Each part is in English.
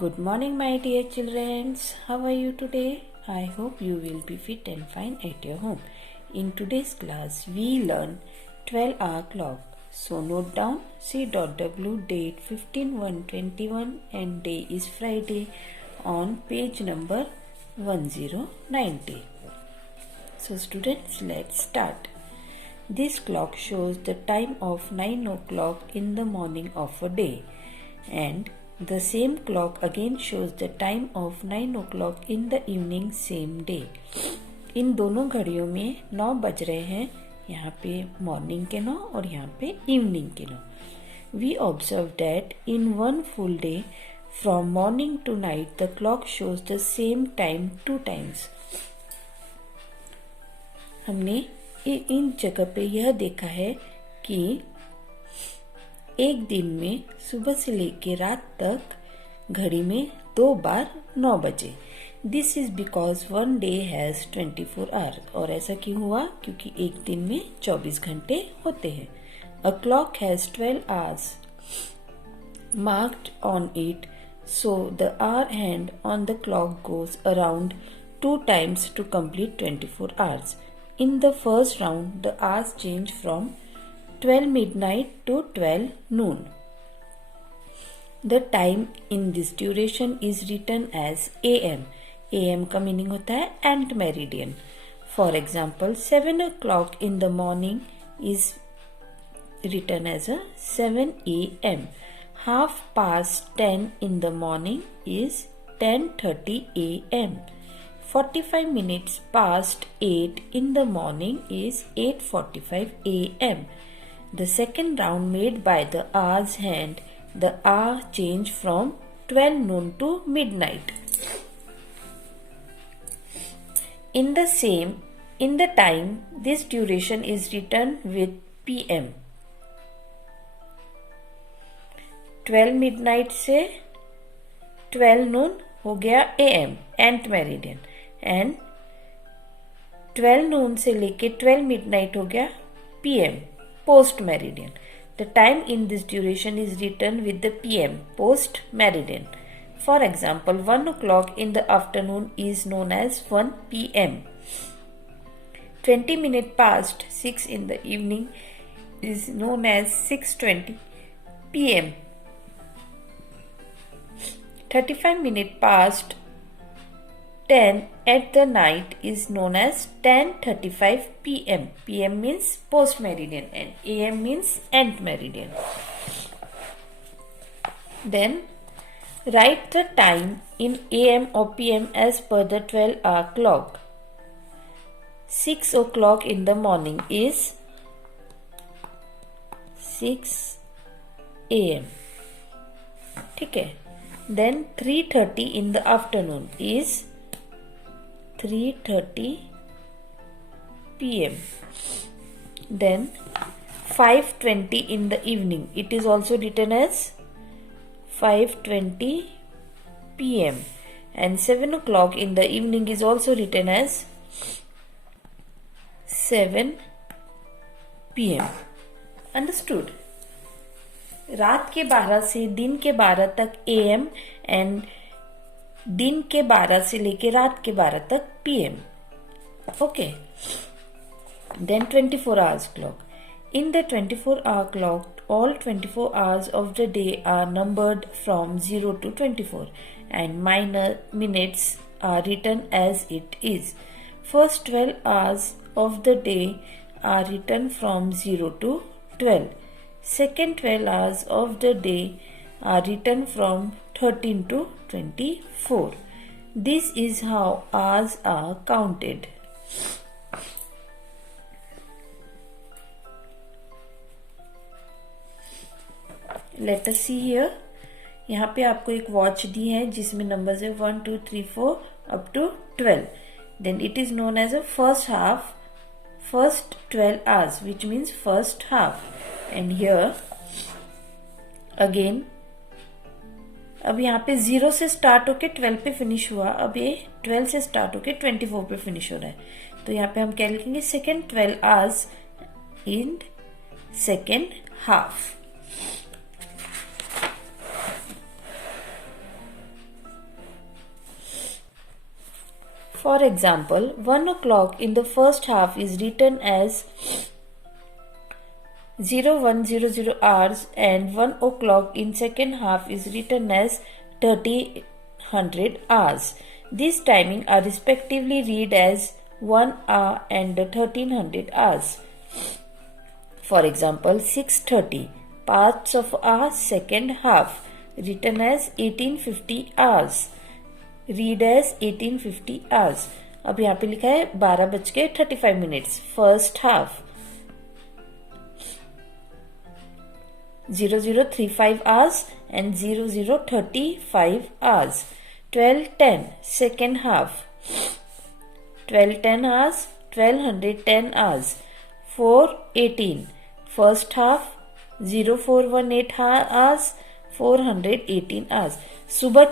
Good morning, my dear children. How are you today? I hope you will be fit and fine at your home. In today's class, we learn 12-hour clock. So note down C.W. date 15/1/21 and day is Friday on page number 1090. So students, let's start. This clock shows the time of 9 o'clock in the morning of a day, and the same clock again shows the time of 9 o'clock in the evening same day. इन दोनों घड़ियों में 9 बज रहे हैं, यहाँ पे morning के 9 और यहाँ पे इवनिंग के 9. We observe that in one full day from morning to night the clock shows the same time 2 times. हमने इन जगह पे यह देखा है कि एक दिन में सुबह से लेकर रात तक घड़ी में 2 बार 9 बजे. This is because one day has 24 hours. और ऐसा क्यों हुआ? क्योंकि एक दिन में 24 घंटे होते हैं. A clock has 12 hours marked on it, so the hour hand on the clock goes around 2 times to complete 24 hours. In the first round, the hours change from 12 midnight to 12 noon. The time in this duration is written as AM. AM का meaning होता है ant meridian. For example, 7 o'clock in the morning is written as a 7 AM. Half past 10 in the morning is 10:30 AM. 45 minutes past 8 in the morning is 8:45 AM. The second round made by the hour's hand, the hour changed from 12 noon to midnight. In the time, this duration is written with PM. 12 midnight से 12 noon हो गया AM, ant meridian, and 12 noon से लेके 12 midnight हो गया PM, post meridian. The time in this duration is written with the PM, post meridian. For example, 1 o'clock in the afternoon is known as 1 PM. 20 minutes past 6 in the evening is known as 6:20 PM. 35 minutes past 10 at the night is known as 10:35 PM. PM means post meridian and AM means ant meridian. Then write the time in AM or PM as per the 12-hour clock. 6 o'clock in the morning is 6 AM. ठीक है. Then 3:30 in the afternoon is 3:30 PM. Then 5:20 in the evening. It is also written as 5:20 PM. And 7 o'clock in the evening is also written as 7 PM. Understood? रात के 12 से दिन के 12 तक AM and दिन के 12 से लेके रात के 12 तक PM. Okay. Then 24 hours clock. In the 24-hour clock, all 24 hours of the day are numbered from 0 to 24 and minor minutes are written as it is. First 12 hours of the day are written from 0 to 12. Second 12 hours of the day are written from 13 to 24. This is how hours are counted. Let us see here. यहाँ पे आपको एक watch the है जिसमें numbers है 1 2 3 4 up to 12. Then it is known as a first half, first 12 hours, which means first half. And here again, अब यहाँ पे 0 से स्टार्ट होके 12 पे फिनिश हुआ. अब ये 12 से स्टार्ट होके 24 पे फिनिश हो रहा है. तो यहाँ पे हम क्या लिखेंगे? Second 12 hours in second half. For example, 1 o'clock in the first half is written as 0100 hours and 1 o'clock in second half is written as 3000 hours. These timing are respectively read as 1 hour and 1300 hours. For example, 6:30 parts of our second half written as 1850 hours. Read as 1850 hours. अब यहाँ पे लिखा है 12:35 first half. 0035 hours and 0035 hours. 12:10 second half. 12:10 hours, 1210 hours. 4:18 first half. 0418 hours, 418 hours. सुबह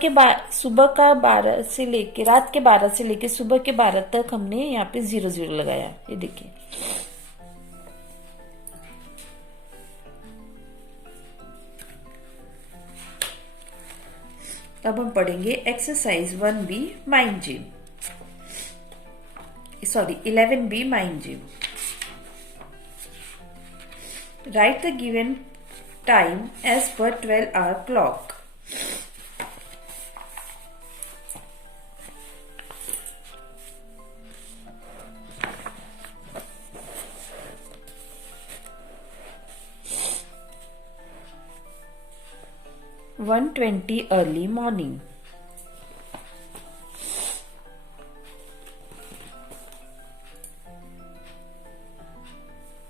का 12 से लेके रात के 12 से लेके सुबह के 12 तक हमने यहाँ पे 00 लगाया. ये देखिए. अब हम पढ़ेंगे exercise 1B mind gym. 11B mind gym. Write the given time as per 12-hour clock. (1:20) early morning.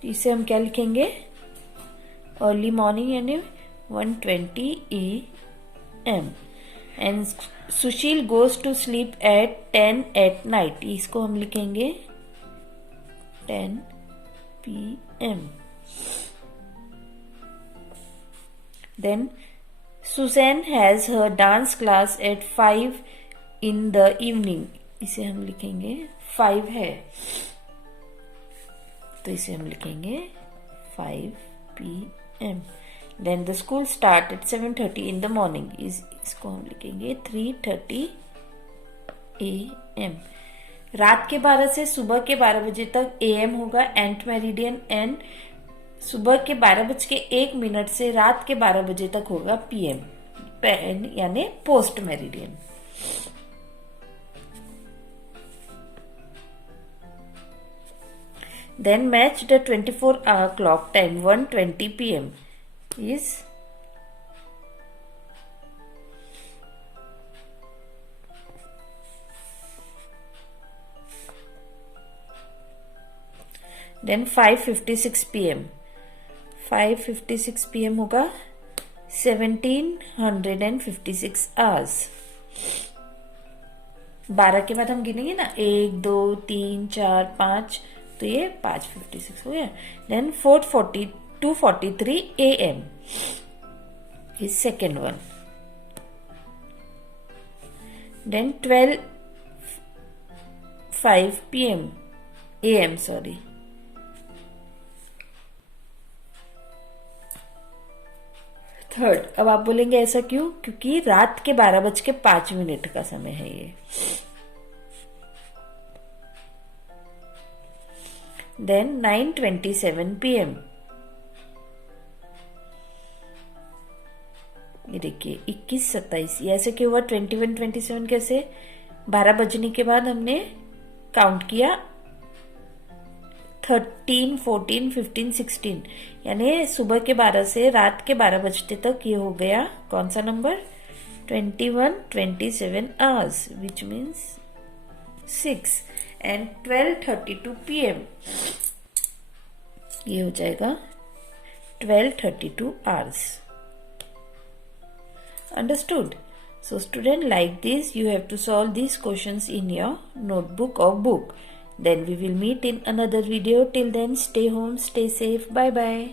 इसे हम क्या लिखेंगे? अर्ली मॉर्निंग यानी 1:20 AM. And Sushil goes to sleep at 10 at night. इसको हम लिखेंगे 10 PM. Then Suzanne has her dance class at 5 in the evening. इसे हम लिखेंगे 5 है तो इसे हम लिखेंगे 5 PM. Then the school start at 7:30 in the morning. इसको हम लिखेंगे 3:30 AM. रात के 12 से सुबह के 12 बजे तक AM होगा एंट मेरिडियन. एंड सुबह के 12:01 से रात के 12 बजे तक होगा PM यानी post meridian. Then match the 24-hour clock time. 1:20 PM is then 5:56 PM. 5:56 PM होगा 1756 hours. 12 के बाद हम गिनेंगे ना 1 2 3 4 5 तो ये 5:56 हो गया. Then 2:43 AM is second one. Then 12:05 PM AM sorry. Third. अब आप बोलेंगे ऐसा क्यों? क्योंकि रात के 12:05 का समय है ये. Then 9:27 PM. ये देखिए 21 27 ये ऐसे क्यों हुआ? 21 27 कैसे? 12 बजने के बाद हमने काउंट किया 13 14 15 16 यानी सुबह के 12 से रात के 12 बजते तक ये हो गया कौन सा number? 21 27 hours which means 6. And 12:32 PM ये हो जाएगा 12:32 hours. Understood? So student, like this you have to solve these questions in your notebook or book. Then we will meet in another video. Till then, stay home, stay safe. Bye bye.